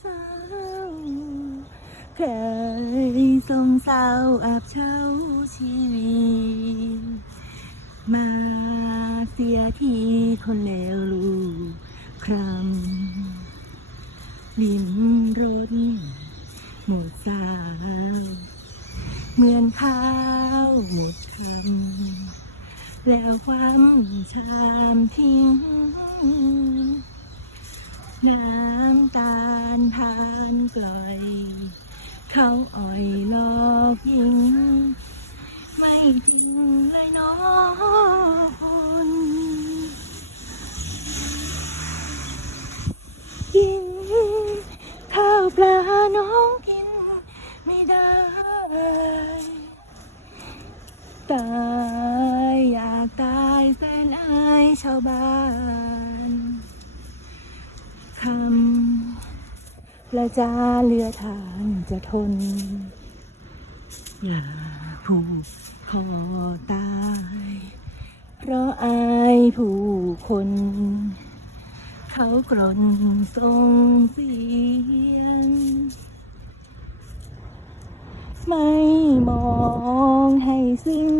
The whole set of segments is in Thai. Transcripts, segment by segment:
เศร้าเคยทรงเศร้าอาบเช้าชีวิตมาเสียทีคนเลวลูกครำลิ้มรสหมดสาวเหมือนข้าวหมดคำแล้วความชามทิ้งน้ำตาานกล เขาอ่อยลอกยิง ไม่จริงเลยน้องคุณกินข้าวปลาน้องกิน ไม่ได้ ตายอยากตายแสนอายชาวบ้าน คำและจาเรือทานจะทนอย่าผูกคอตาย เพราะอายผู้คน เขากรนส่งเสียง ไม่มองให้สิ้น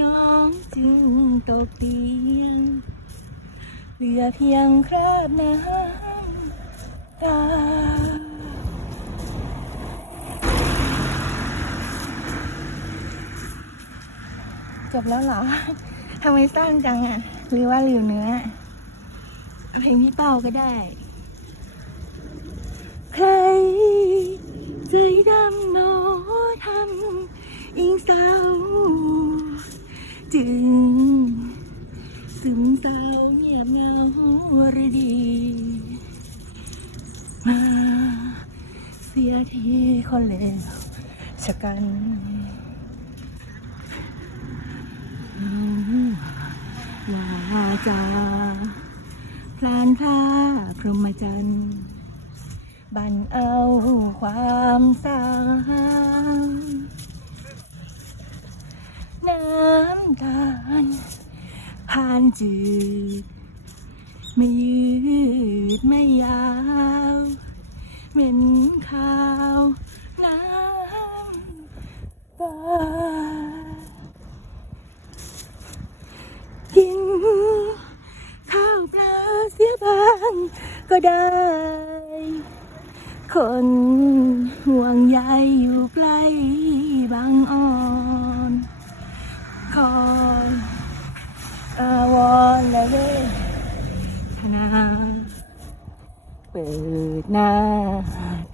น้องจึงตกเตียง เหลือเพียงคราบน้ำ ตาจบแล้วเหรอทำไมสั้นจังอะ หรือว่าหลิวเนื้อ เพลงพี่เป้าก็ได้ ใคร ใจดำหนอทำอิงเศร้า จึงซึมเศร้าเงียบเหงาระดี เสียทีคนเลวชะกันว่าจาพลานพลาพรหมจรรย์บันเอาความสางน้ำตาลผ่านจืด ไม่ยืดไม่ยาว เหม็นข้าวน้ำตากินข้าวปลาเสียบ้างก็ได้ คนห่วงใยอยู่ใกล้บางอ่อนคอยอาวรณ์และเวทนา เปิดหน้า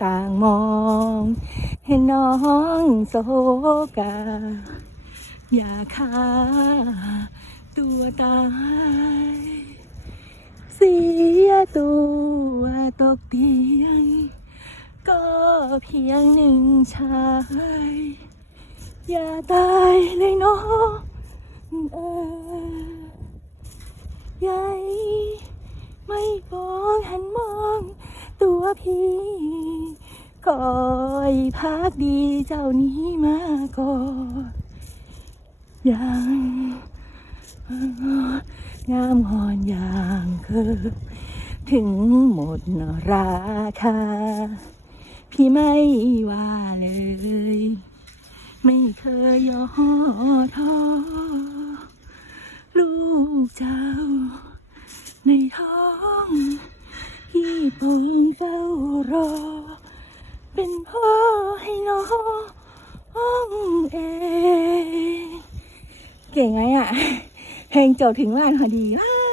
ต่างมอง เห็นน้องโศกา อย่าฆ่าตัวตาย เสียตัวตกเตียง ก็เพียงหนึ่งชาย อย่าตายเลยน้องเออยายไม่ฟองหันมอง พี่คอยพักดีเจ้านี้มาก่อนยังงามหอนอย่างเคยถึงหมดราคา พี่ไม่ว่าเลย ไม่เคยย่อท้อลูกเจ้า ในท้อง พี่ปงเฝ้ารอ เป็นพ่อให้น้องเองเก่งไหมอะเพลงจบถึงบ้านพอดีว่า